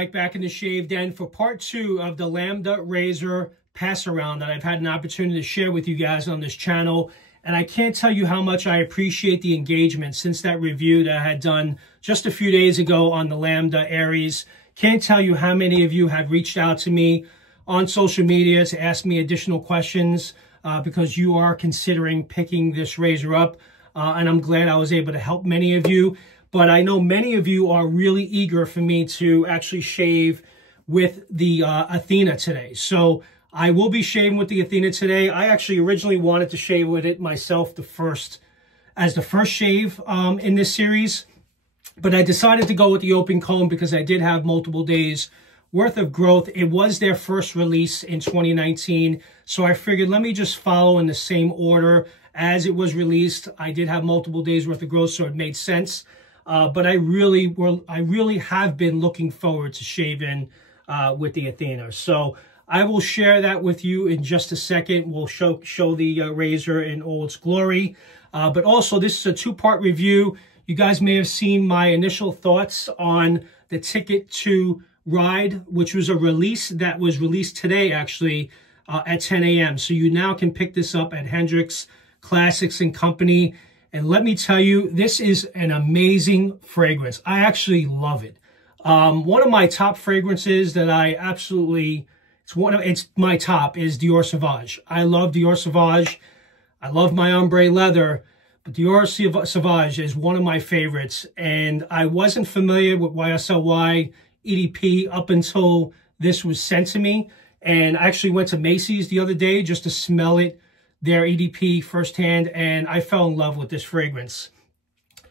Mike back in the shave den for part 2 of the Lambda Razor pass around that I've had an opportunity to share with you guys on this channel. And I can't tell you how much I appreciate the engagement since that review that I had done just a few days ago on the Lambda Aries. Can't tell you how many of you have reached out to me on social media to ask me additional questions because you are considering picking this razor up. And I'm glad I was able to help many of you. But I know many of you are really eager for me to actually shave with the Athena today. So I will be shaving with the Athena today. I actually originally wanted to shave with it myself as the first shave in this series. But I decided to go with the open comb because I did have multiple days worth of growth. It was their first release in 2019. So I figured let me just follow in the same order as it was released. I did have multiple days worth of growth, so it made sense. But I really have been looking forward to shaving with the Athena. So I will share that with you in just a second. We'll show the razor in all its glory. But also, this is a 2-part review. You guys may have seen my initial thoughts on the Ticket to Ride, which was a release that was released today, actually, at 10 a.m. So you now can pick this up at Hendrix Classics and Company. And let me tell you, this is an amazing fragrance. I actually love it. One of my top fragrances that I absolutely, it's my top, is Dior Sauvage. I love Dior Sauvage. I love my ombre leather, but Dior Sauvage is one of my favorites. And I wasn't familiar with YSL Y EDP up until this was sent to me. And I actually went to Macy's the other day just to smell it, their EDP firsthand, and I fell in love with this fragrance.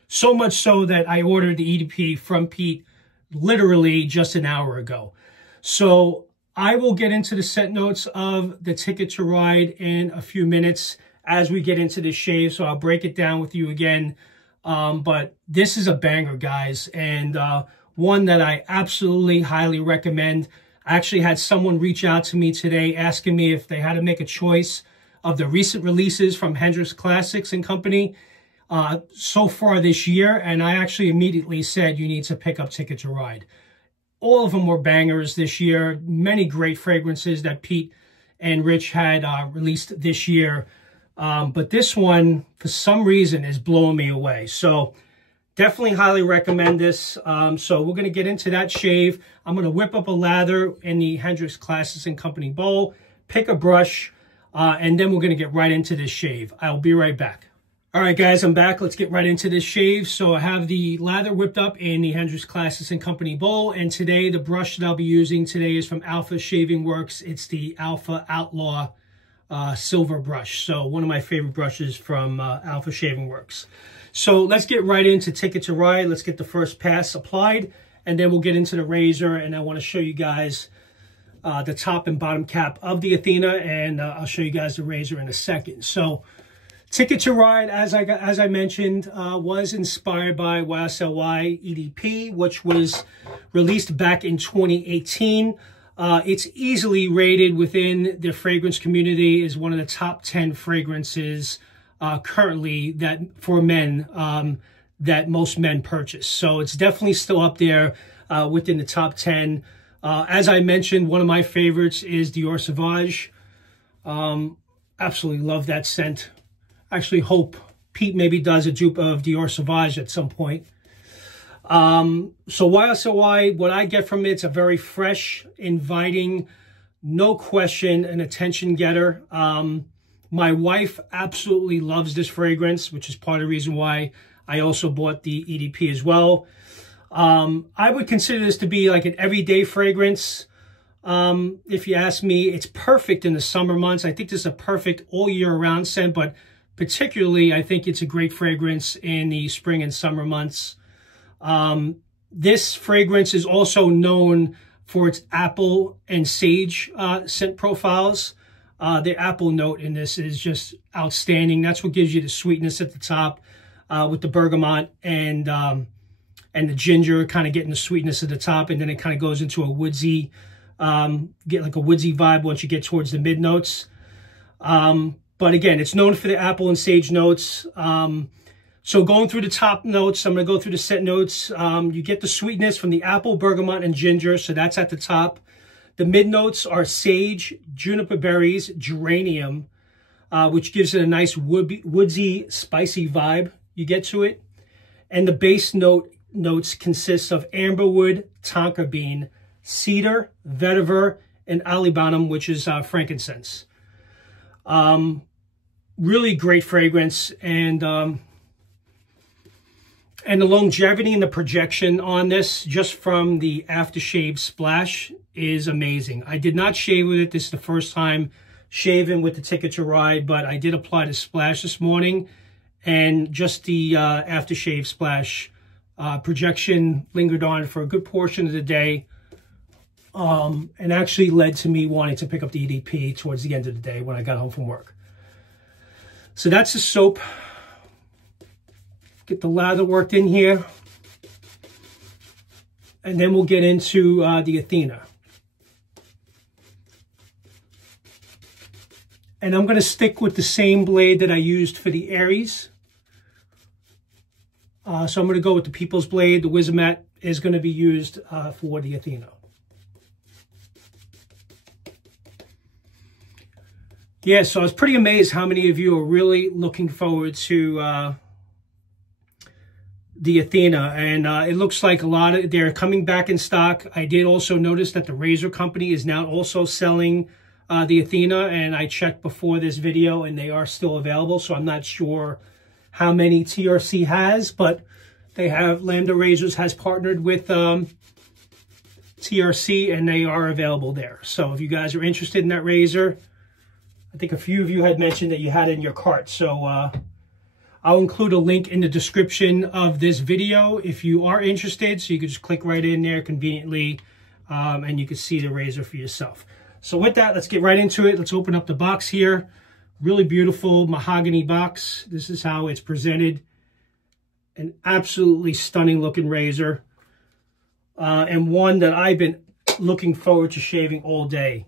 So much so that I ordered the EDP from Pete literally just an hour ago. So I will get into the scent notes of the Ticket to Ride in a few minutes as we get into the shave, so I'll break it down with you again. But this is a banger, guys, and one that I absolutely highly recommend. I actually had someone reach out to me today asking me if they had to make a choice of the recent releases from Hendrix Classics and Company so far this year, and I actually immediately said you need to pick up Ticket to Ride. All of them were bangers this year. Many great fragrances that Pete and Rich had released this year. But this one, for some reason, is blowing me away. So definitely highly recommend this. So we're going to get into that shave. I'm going to whip up a lather in the Hendrix Classics and Company bowl, pick a brush, and then we're going to get right into this shave. I'll be right back. All right, guys, I'm back. Let's get right into this shave. So I have the lather whipped up in the Hendrix Classics and Company bowl. And today, the brush that I'll be using today is from Alpha Shaving Works. It's the Alpha Outlaw silver brush. So one of my favorite brushes from Alpha Shaving Works. So let's get right into Ticket to Ride. Let's get the first pass applied, and then we'll get into the razor. And I want to show you guys the top and bottom cap of the Athena, and I'll show you guys the razor in a second. So Ticket to Ride, as I mentioned, was inspired by YSL Y EDP, which was released back in 2018. It's easily rated within the fragrance community as one of the top 10 fragrances currently that for men that most men purchase. So it's definitely still up there within the top 10. As I mentioned, one of my favorites is Dior Sauvage. Absolutely love that scent. Actually hope Pete maybe does a dupe of Dior Sauvage at some point. So YSL Y, what I get from it's a very fresh, inviting, no question, an attention getter. My wife absolutely loves this fragrance, which is part of the reason why I also bought the EDP as well. I would consider this to be like an everyday fragrance. If you ask me, it's perfect in the summer months. I think this is a perfect all year round scent, but particularly I think it's a great fragrance in the spring and summer months. This fragrance is also known for its apple and sage scent profiles. The apple note in this is just outstanding. That's what gives you the sweetness at the top with the bergamot and the ginger kind of getting the sweetness at the top, and then it kind of goes into a woodsy, get like a woodsy vibe once you get towards the mid notes. But again, it's known for the apple and sage notes. So going through the top notes, I'm going to go through the scent notes. You get the sweetness from the apple, bergamot, and ginger, so that's at the top. The mid notes are sage, juniper berries, geranium, which gives it a nice woodsy, spicy vibe you get to it. And the base notes consist of amberwood, tonka bean, cedar, vetiver, and olibanum, which is frankincense. Really great fragrance, and the longevity and the projection on this, just from the aftershave splash, is amazing. I did not shave with it. This is the first time shaving with the Ticket to Ride, but I did apply the splash this morning, and just the aftershave splash projection lingered on for a good portion of the day, and actually led to me wanting to pick up the EDP towards the end of the day when I got home from work. So that's the soap. Get the lather worked in here, and then we'll get into the Athena. And I'm going to stick with the same blade that I used for the Aries. So I'm going to go with the People's Blade. The Wizamat is going to be used for the Athena. Yeah, so I was pretty amazed how many of you are really looking forward to the Athena, and it looks like a lot of they're coming back in stock. I did also notice that the Razor company is now also selling the Athena, and I checked before this video and they are still available, so I'm not sure how many TRC has, but they have, Lambda Razors has partnered with TRC, and they are available there. So if you guys are interested in that razor, I think a few of you had mentioned that you had it in your cart, so I'll include a link in the description of this video if you are interested, so you can just click right in there conveniently, and you can see the razor for yourself. So with that, let's get right into it. Let's open up the box here. Really beautiful mahogany box. This is how it's presented. An absolutely stunning looking razor, and one that I've been looking forward to shaving all day.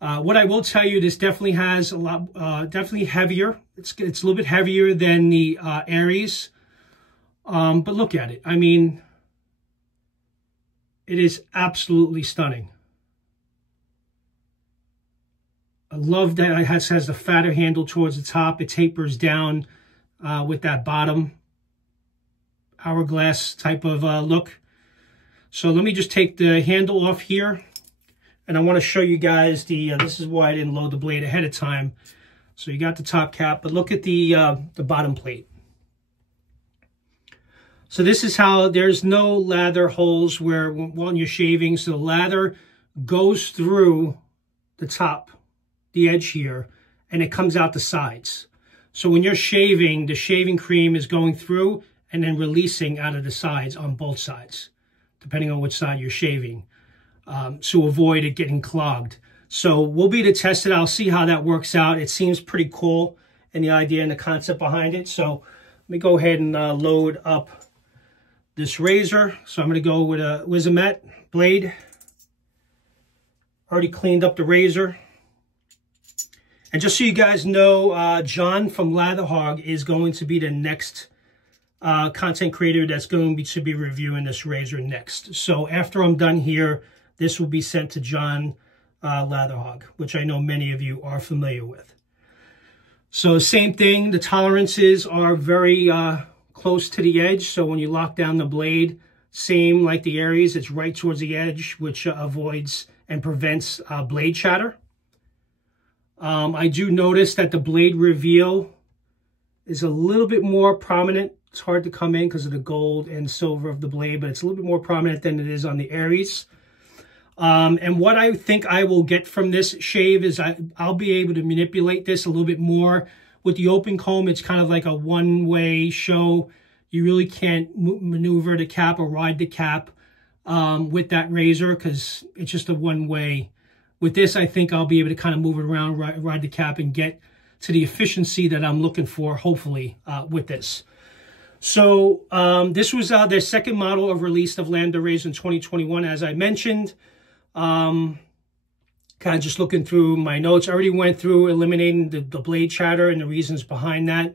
What I will tell you, this definitely has a lot, definitely heavier. It's a little bit heavier than the Aries, but look at it. I mean, it is absolutely stunning. I love that it has the fatter handle towards the top. It tapers down with that bottom hourglass type of look. So let me just take the handle off here. And I want to show you guys the, this is why I didn't load the blade ahead of time. So you got the top cap, but look at the bottom plate. So this is how, there's no lather holes where when you're shaving. So the lather goes through the top, the edge here, and it comes out the sides. So when you're shaving, the shaving cream is going through and then releasing out of the sides on both sides, depending on which side you're shaving. To avoid it getting clogged. So we'll be to test it. I'll see how that works out. It seems pretty cool, and the idea and the concept behind it. So let me go ahead and load up this razor. So I'm going to go with a Wizamat blade. Already cleaned up the razor. And just so you guys know, John from Lather Hog is going to be the next content creator that's going to be reviewing this razor next. So after I'm done here, this will be sent to John Latherhog, which I know many of you are familiar with. So same thing, the tolerances are very close to the edge. So when you lock down the blade, same like the Aries, it's right towards the edge, which avoids and prevents blade chatter. I do notice that the blade reveal is a little bit more prominent. It's hard to come in because of the gold and silver of the blade, but it's a little bit more prominent than it is on the Aries. And what I think I will get from this shave is I'll be able to manipulate this a little bit more. With the open comb, it's kind of like a one-way show. You really can't maneuver the cap or ride the cap with that razor because it's just a one-way. With this, I think I'll be able to kind of move it around, ride the cap, and get to the efficiency that I'm looking for, hopefully, with this. So this was their second model of release of Lambda Razors in 2021, as I mentioned. Kind of just looking through my notes. I already went through eliminating the blade chatter and the reasons behind that.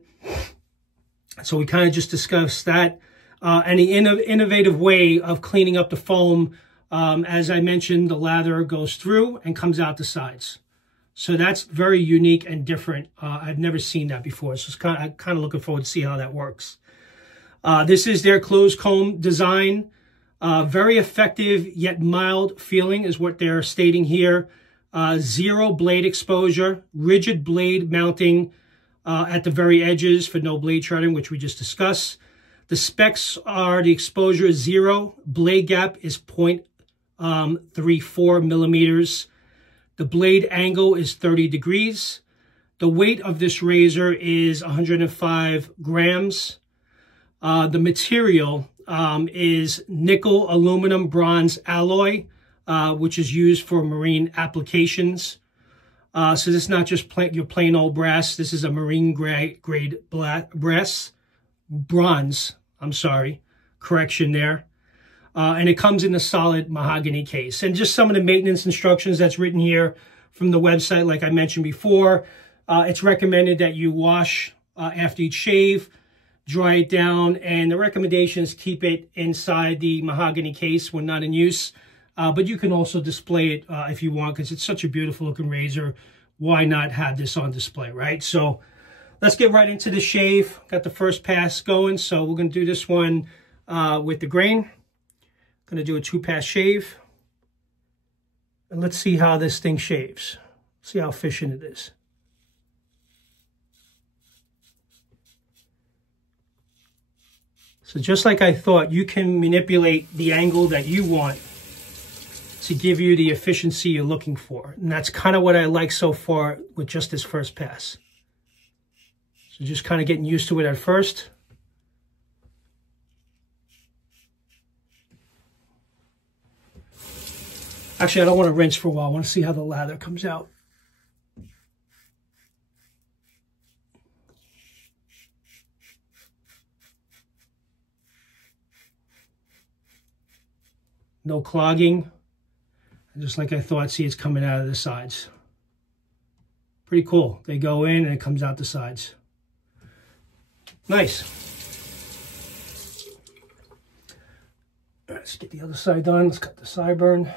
So we kind of just discussed that. And the innovative way of cleaning up the foam. As I mentioned, the lather goes through and comes out the sides. So that's very unique and different. I've never seen that before. So I'm kind of looking forward to see how that works. This is their closed comb design. Very effective yet mild feeling is what they're stating here. Zero blade exposure, rigid blade mounting at the very edges for no blade shredding, which we just discussed. The specs are the exposure is 0. Blade gap is 0.34 millimeters. The blade angle is 30 degrees. The weight of this razor is 105 grams. The material is nickel aluminum bronze alloy, which is used for marine applications. So this is not just your plain old brass. This is a marine grade bronze, I'm sorry, correction there. And it comes in a solid mahogany case. And just some of the maintenance instructions that's written here from the website, like I mentioned before. It's recommended that you wash after each shave, dry it down, and the recommendation is keep it inside the mahogany case when not in use. But you can also display it if you want, because it's such a beautiful looking razor. Why not have this on display, right? So let's get right into the shave. Got the first pass going, so we're going to do this one with the grain. Going to do a 2-pass shave. And let's see how this thing shaves. See how efficient it is. So just like I thought, you can manipulate the angle that you want to give you the efficiency you're looking for. And that's kind of what I like so far with just this first pass. So just kind of getting used to it at first. Actually, I don't want to rinse for a while. I want to see how the lather comes out. No clogging. And just like I thought, see, it's coming out of the sides. Pretty cool. They go in and it comes out the sides. Nice. All right, let's get the other side done. Let's cut the sideburn.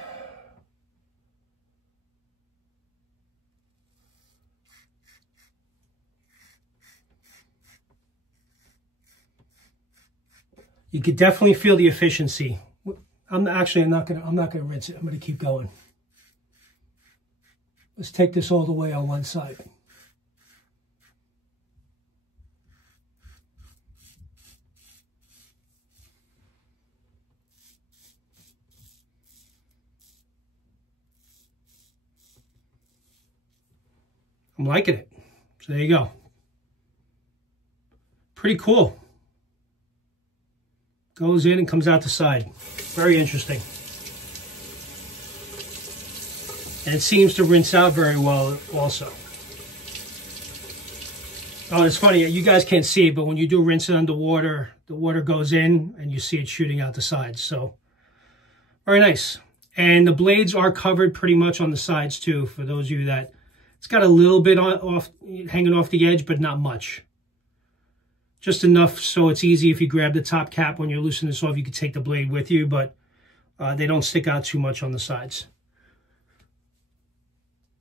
You could definitely feel the efficiency. I'm not gonna rinse it. I'm gonna keep going. Let's take this all the way on one side. I'm liking it. So there you go. Pretty cool. Goes in and comes out the side. Very interesting. And it seems to rinse out very well also. Oh, it's funny, you guys can't see it, but when you do rinse it underwater, the water goes in and you see it shooting out the sides. So, very nice. And the blades are covered pretty much on the sides too, for those of you that, it's got a little bit hanging off the edge, but not much. Just enough so it's easy if you grab the top cap when you're loosening this off, you can take the blade with you, but they don't stick out too much on the sides.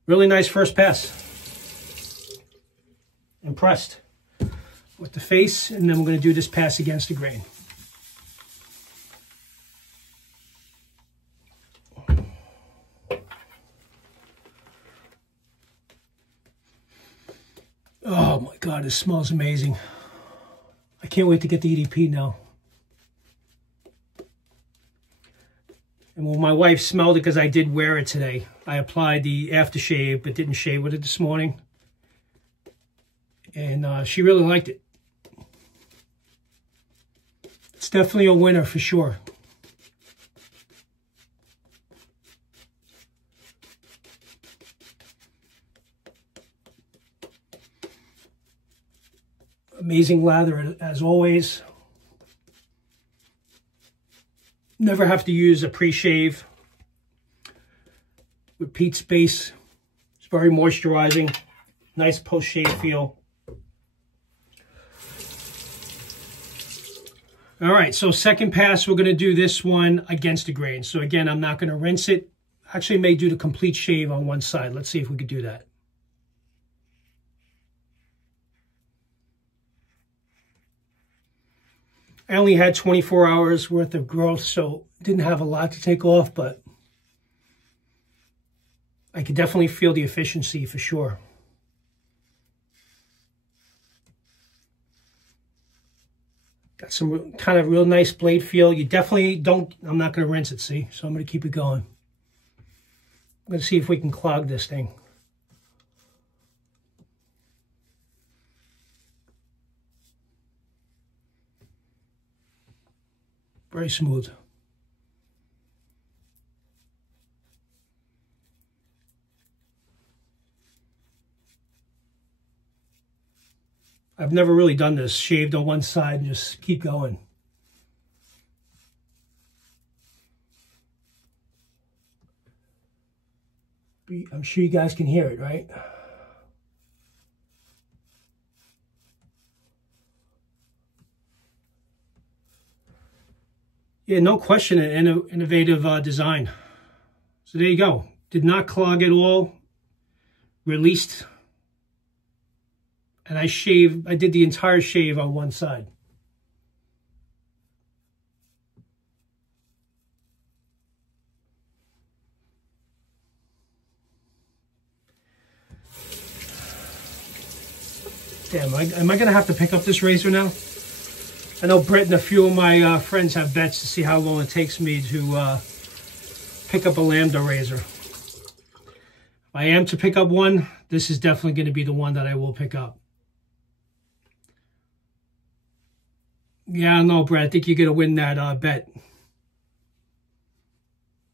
Really nice first pass. Impressed with the face, and then we're going to do this pass against the grain. Oh my God, it smells amazing. I can't wait to get the EDP now. And when my wife smelled it, because I did wear it today, I applied the aftershave, but didn't shave with it this morning. And she really liked it. It's definitely a winner for sure. Amazing lather as always. Never have to use a pre-shave with Pete's base. It's very moisturizing. Nice post-shave feel. All right, so second pass, we're going to do this one against the grain. So again, I'm not going to rinse it. Actually, I may do the complete shave on one side. Let's see if we could do that. I only had 24 hours worth of growth, so didn't have a lot to take off, but I could definitely feel the efficiency for sure. Got some kind of real nice blade feel. You definitely don't, I'm not going to rinse it, see? So I'm going to keep it going. I'm going to see if we can clog this thing. Very smooth. I've never really done this, shaved on one side and just keep going. I'm sure you guys can hear it, right? Yeah, no question, an innovative design. So there you go. Did not clog at all. Released. And I did the entire shave on one side. Damn, am I going to have to pick up this razor now? I know Brett and a few of my friends have bets to see how long it takes me to pick up a Lambda razor. If I am to pick up one, this is definitely going to be the one that I will pick up. Yeah, no, Brett, I think you're going to win that bet.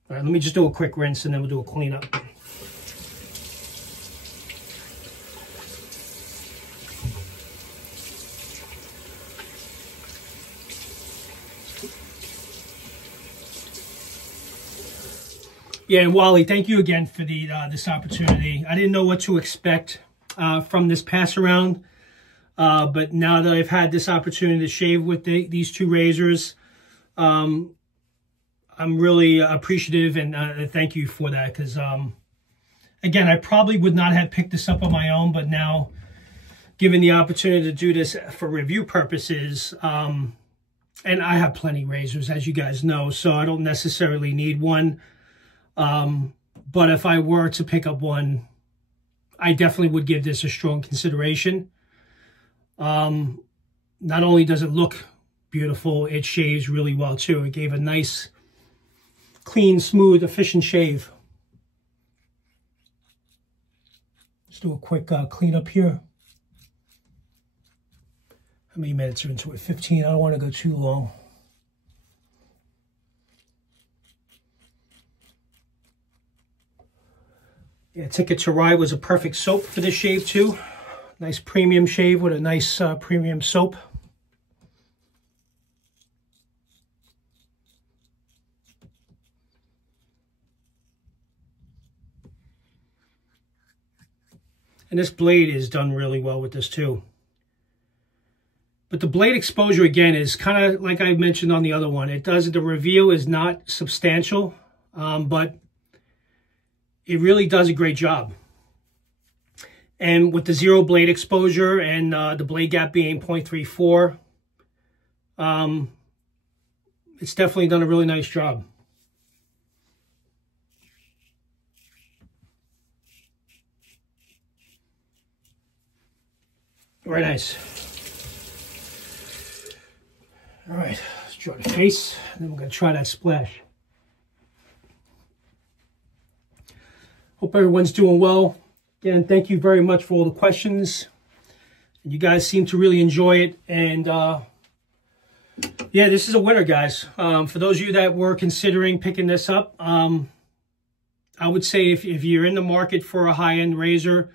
All right, let me just do a quick rinse and then we'll do a cleanup. Yeah, and Wally, thank you again for this opportunity. I didn't know what to expect from this pass around, but now that I've had this opportunity to shave with these two razors, I'm really appreciative and thank you for that. Because again, I probably would not have picked this up on my own, but now given the opportunity to do this for review purposes, and I have plenty of razors, as you guys know, so I don't necessarily need one. But if I were to pick up one, I definitely would give this a strong consideration. Not only does it look beautiful, it shaves really well too. It gave a nice, clean, smooth, efficient shave. Let's do a quick cleanup here. How many minutes are into it? 15. I don't want to go too long. Yeah, Ticket to Ride was a perfect soap for this shave too. Nice premium shave with a nice premium soap. And this blade is done really well with this too. But the blade exposure again is kind of like I mentioned on the other one. The reveal is not substantial, but it really does a great job. And with the zero blade exposure and the blade gap being 0.34, it's definitely done a really nice job. Very nice. All right, let's draw the face, and then we're going to try that splash. Hope everyone's doing well. Again, thank you very much for all the questions. You guys seem to really enjoy it. And yeah, this is a winner, guys. For those of you that were considering picking this up, I would say if you're in the market for a high-end razor,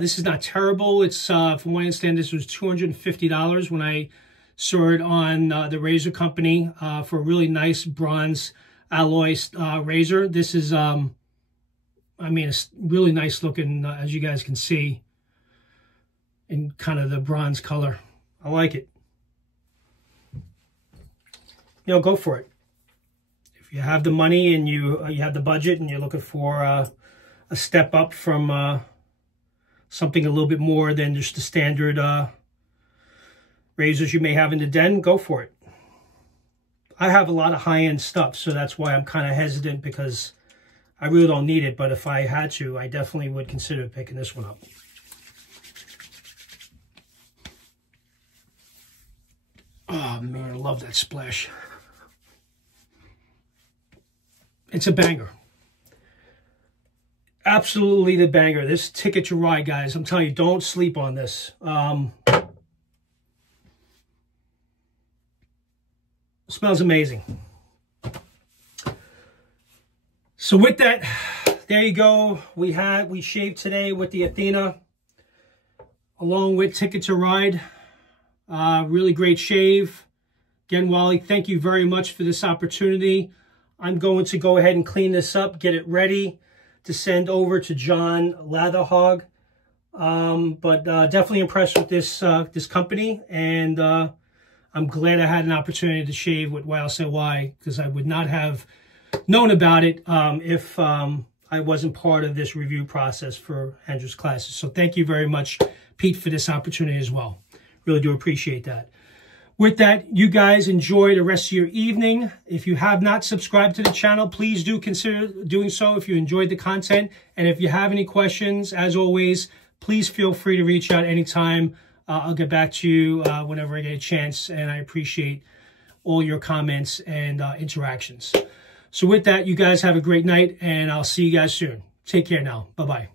this is not terrible. It's, from what I understand, this was $250 when I saw it on the Razor Company for a really nice bronze alloy razor. This is... I mean, it's really nice looking, as you guys can see, in kind of the bronze color. I like it. go for it. If you have the money and you have the budget and you're looking for a step up from something a little bit more than just the standard razors you may have in the den, go for it. I have a lot of high-end stuff, so that's why I'm kind of hesitant, because I really don't need it. But if I had to, I definitely would consider picking this one up. Oh man, I love that splash. It's a banger. Absolutely the banger. This Ticket to Ride, guys. I'm telling you, don't sleep on this. Smells amazing. So with that, there you go. We shaved today with the Athena, along with Ticket to Ride. Really great shave. Again, Wally, thank you very much for this opportunity. I'm going to go ahead and clean this up, get it ready to send over to John Latherhog. But definitely impressed with this company, and I'm glad I had an opportunity to shave with YSL Y, because I would not have known about it if I wasn't part of this review process for Hendrix Classics. So thank you very much, Pete, for this opportunity as well. Really do appreciate that. With that, you guys enjoy the rest of your evening. If you have not subscribed to the channel, please do consider doing so if you enjoyed the content. And if you have any questions, as always, please feel free to reach out anytime. I'll get back to you whenever I get a chance, and I appreciate all your comments and interactions. So with that, you guys have a great night, and I'll see you guys soon. Take care now. Bye-bye.